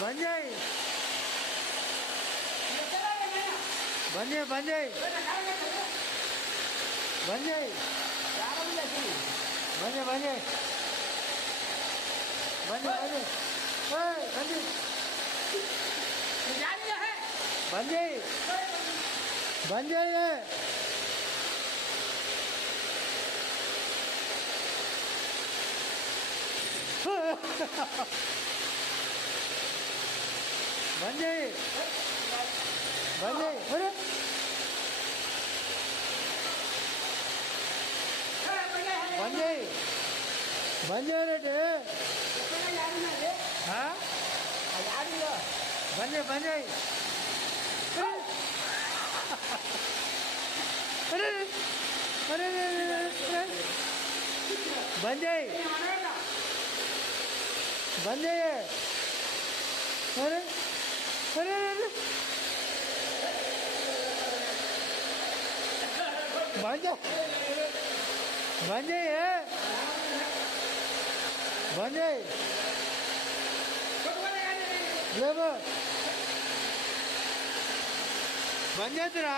బంద్ చేయి బంద్ చేయి బంద్ చేయి బంద్ చేయి బంద్ చేయి బంద్ చేయి బంద్ చేయి బంద్ చేయి బంద్ చేయి బంద్ చేయి బంద్ చేయి బంద్ చేయి బంద్ చేయనంటే బంద్ చేయి బంద్ చేయి బంద్ చేయి బంద్ చేయి అరే అరే బంద్ చేయి బంద్ చేయి బంద్ చేయి లేబో బంద్ చేతురా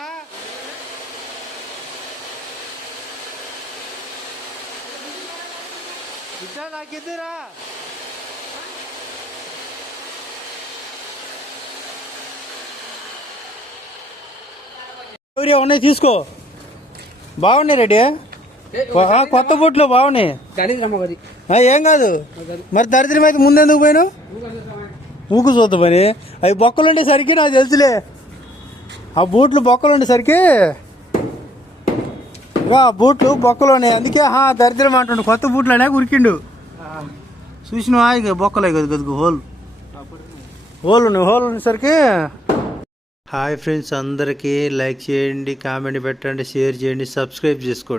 ఇట్లా నాకిద్దురా ఉన్నాయి తీసుకో బాగున్నాయి రెడ్డి కొత్త బూట్లు బాగున్నాయి ఏం కాదు మరి దరిద్రం అయితే ముందెందుకు పోయినావు ఊకు చూద్దామని అవి బొక్కలు ఉండేసరికి నాకు తెలుసులే ఆ బూట్లు బొక్కలు ఉండేసరికి ఆ బూట్లు బొక్కలు ఉన్నాయి అందుకే దరిద్రం అంటుండు కొత్త బూట్లు అనే ఉరికిండు చూసినా ఇక బొక్కలే కదా గదుగు హోల్ ఉన్నాయి హోల్ ఉండేసరికి హాయ్ ఫ్రెండ్స్ అందరికీ లైక్ చేయండి కామెంట్ పెట్టండి షేర్ చేయండి సబ్స్క్రైబ్ చేసుకోండి